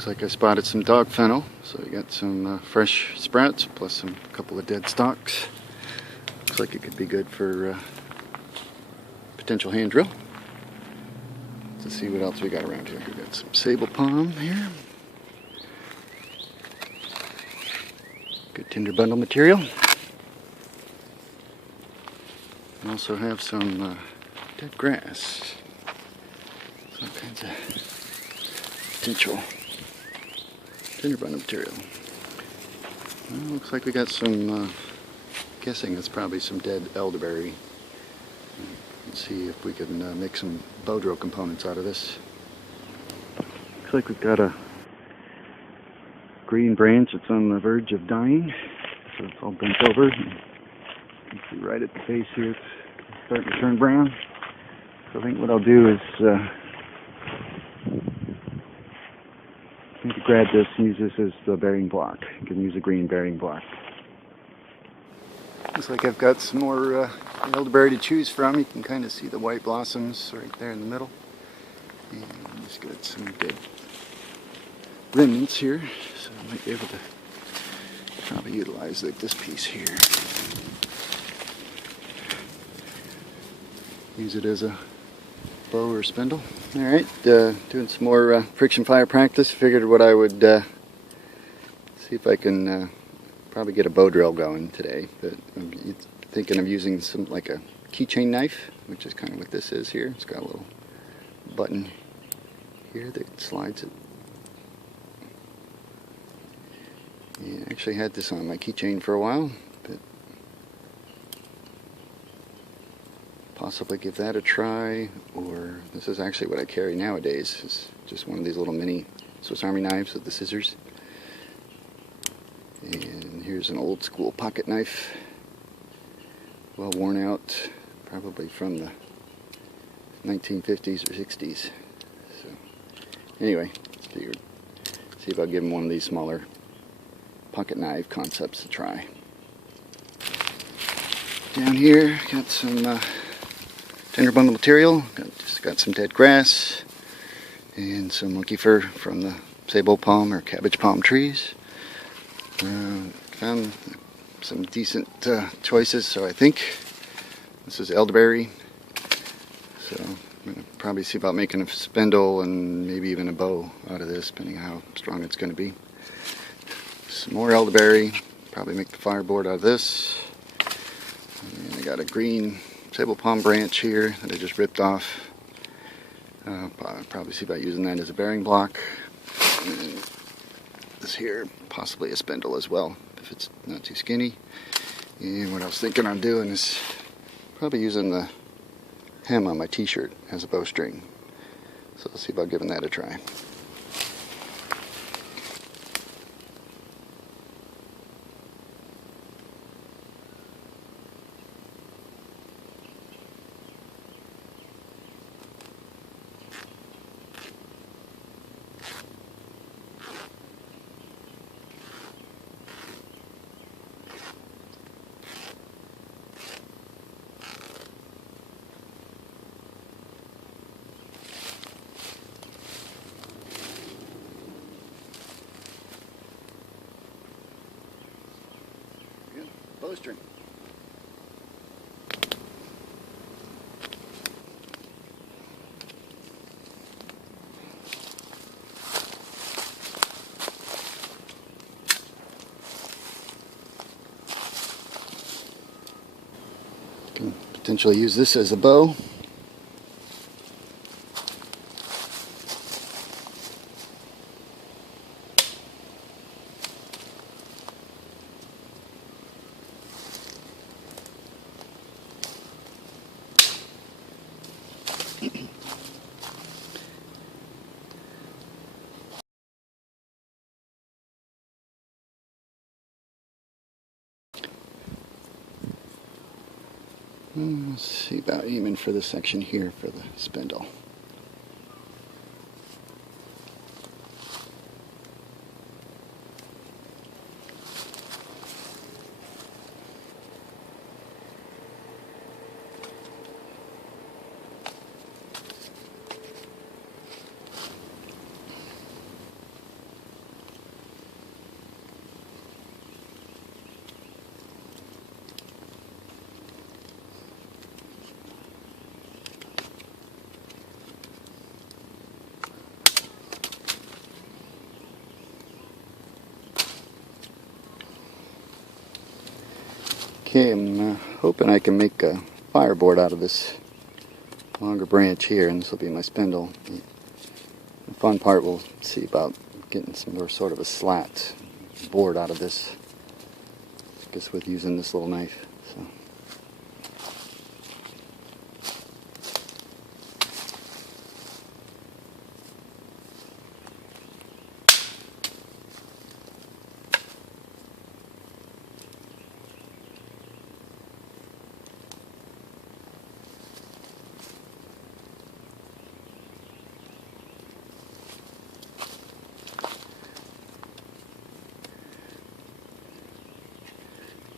Looks like I spotted some dog fennel, so we got some fresh sprouts plus a couple of dead stalks. Looks like it could be good for potential hand drill. Let's see what else we got around here. We got some sable palm here. Good tinder bundle material. We also have some dead grass. All kinds of potential tinder bundle material. Well, looks like we got some, guessing it's probably some dead elderberry. Let's see if we can make some bow drill components out of this. Looks like we've got a green branch that's on the verge of dying, so it's all bent over. You can see right at the base here it's starting to turn brown. So I think what I'll do is maybe grab this and use this as the bearing block. You can use a green bearing block. Looks like I've got some more elderberry to choose from. You can kind of see the white blossoms right there in the middle. And just got some good remnants here, so I might be able to probably utilize like this piece here. Use it as a bow or spindle. Alright, doing some more friction fire practice. Figured what I would see if I can probably get a bow drill going today. But I'm thinking of using some like a keychain knife, which is kind of what this is here. It's got a little button here that slides it. Yeah, I actually had this on my keychain for a while, but possibly give that a try. Or this is actually what I carry nowadays. It's just one of these little mini Swiss Army knives with the scissors. And here's an old school pocket knife, well worn out, probably from the 1950s or 60s. So anyway, figured see if I'll give him one of these smaller pocket knife concepts to try. Down here, got some tinder bundle material. Just got some dead grass and some monkey fur from the sable palm or cabbage palm trees. Found some decent choices, so I think this is elderberry. So I'm going to probably see about making a spindle and maybe even a bow out of this, depending on how strong it's going to be. Some more elderberry, probably make the fireboard out of this. And I got a green sable palm branch here that I just ripped off. Probably see about using that as a bearing block. And this here, possibly a spindle as well, if it's not too skinny. And what I was thinking on doing is probably using the hem on my t-shirt as a bowstring. So let's see about giving that a try. Bowstring. Can potentially use this as a bow. Let's see about aiming for the section here for the spindle. Okay, I'm hoping I can make a fireboard out of this longer branch here, and this will be my spindle. The fun part, we'll see about getting some more sort of a slat board out of this, just with using this little knife. So.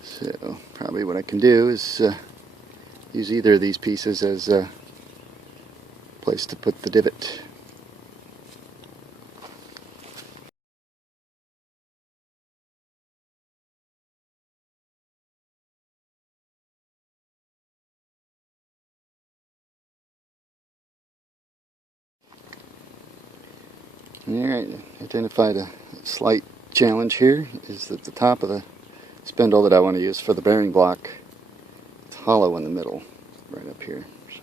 So probably what I can do is use either of these pieces as a place to put the divot. Alright, identified a slight challenge here is that the top of the spindle that I want to use for the bearing block, it's hollow in the middle, right up here. So,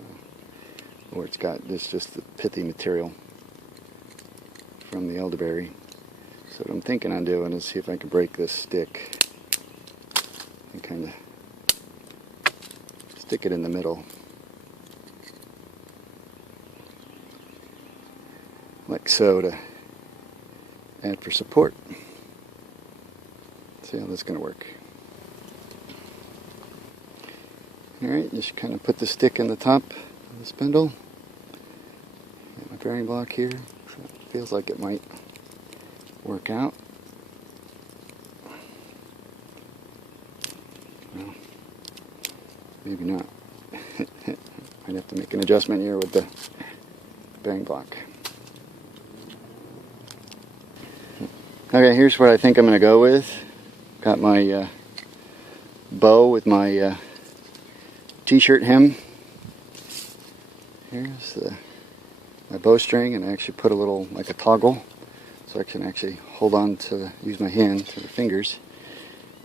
where it's got this just the pithy material from the elderberry. So what I'm thinking on doing is see if I can break this stick and kind of stick it in the middle, like so, to add for support. See how that's going to work. Alright, just kind of put the stick in the top of the spindle. Got my bearing block here. So it feels like it might work out. Well, maybe not. Might have to make an adjustment here with the bearing block. Okay, here's what I think I'm going to go with. Got my bow with my t-shirt hem. Here's my bowstring, and I actually put a little, like a toggle, so I can actually hold on to, use my hand to the fingers,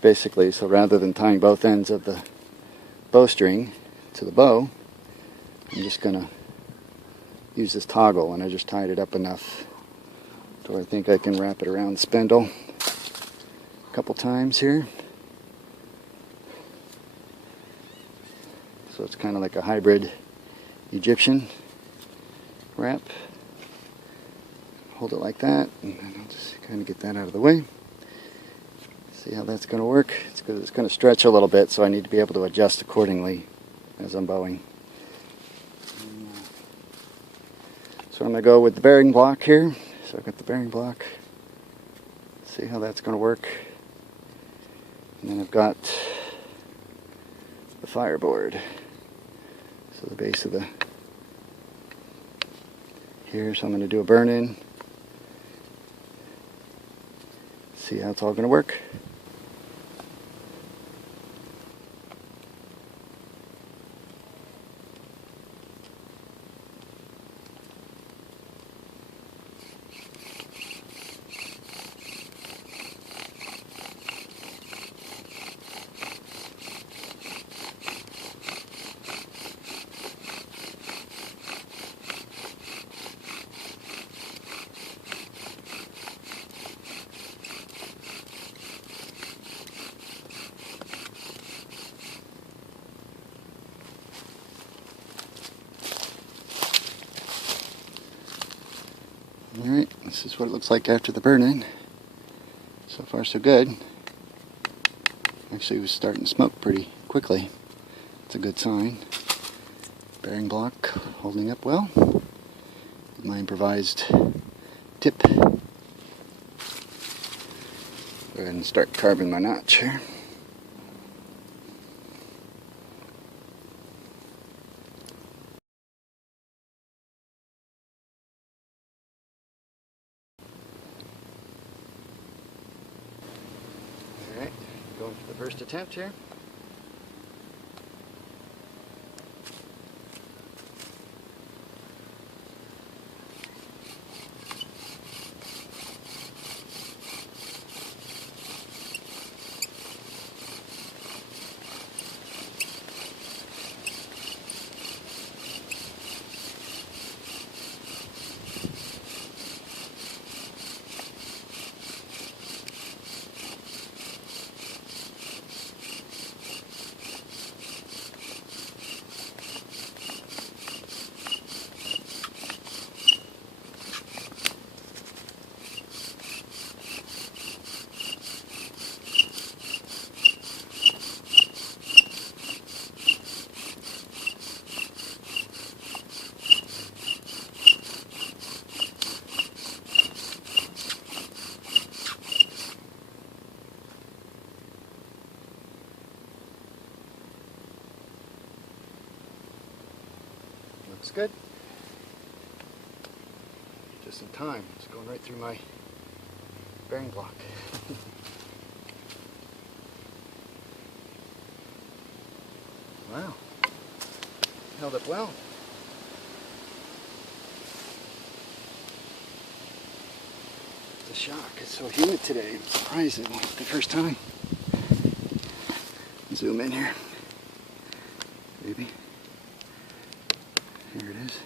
basically. So rather than tying both ends of the bowstring to the bow, I'm just going to use this toggle, and I just tied it up enough so I think I can wrap it around the spindle a couple times here. So it's kind of like a hybrid Egyptian wrap. Hold it like that, and then I'll just kind of get that out of the way. See how that's going to work. It's going to stretch a little bit, so I need to be able to adjust accordingly as I'm bowing. So I'm going to go with the bearing block here. So I've got the bearing block. See how that's going to work. And then I've got the fireboard. So the base of the here. So I'm going to do a burn-in. See how it's all going to work. Alright, this is what it looks like after the burn-in. So far so good. Actually it was starting to smoke pretty quickly. It's a good sign. Bearing block holding up well. My improvised tip. Go ahead and start carving my notch here. Alright, going for the first attempt here. good? Just in time. It's going right through my bearing block. Wow. Held up well. It's a shock. It's so humid today. I'm surprised it went the first time. Zoom in here. Maybe. Here it is.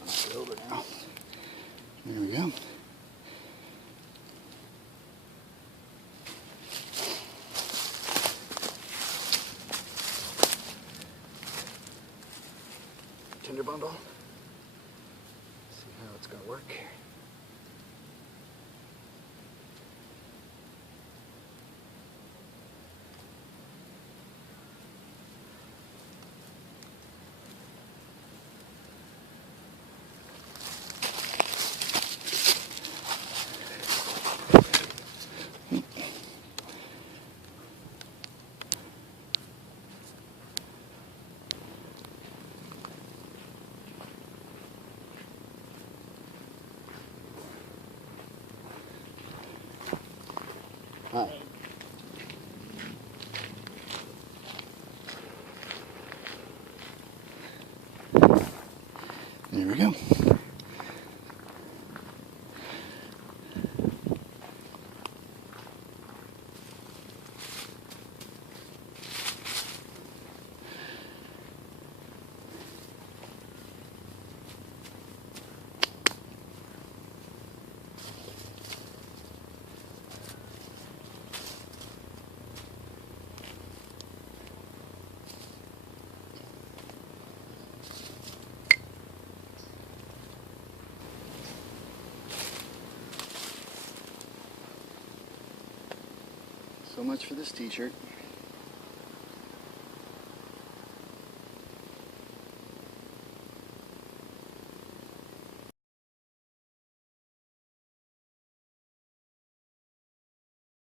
Knock it over now. There we go. Tinder bundle. See how it's going to work. Hi. There we go. So much for this t-shirt.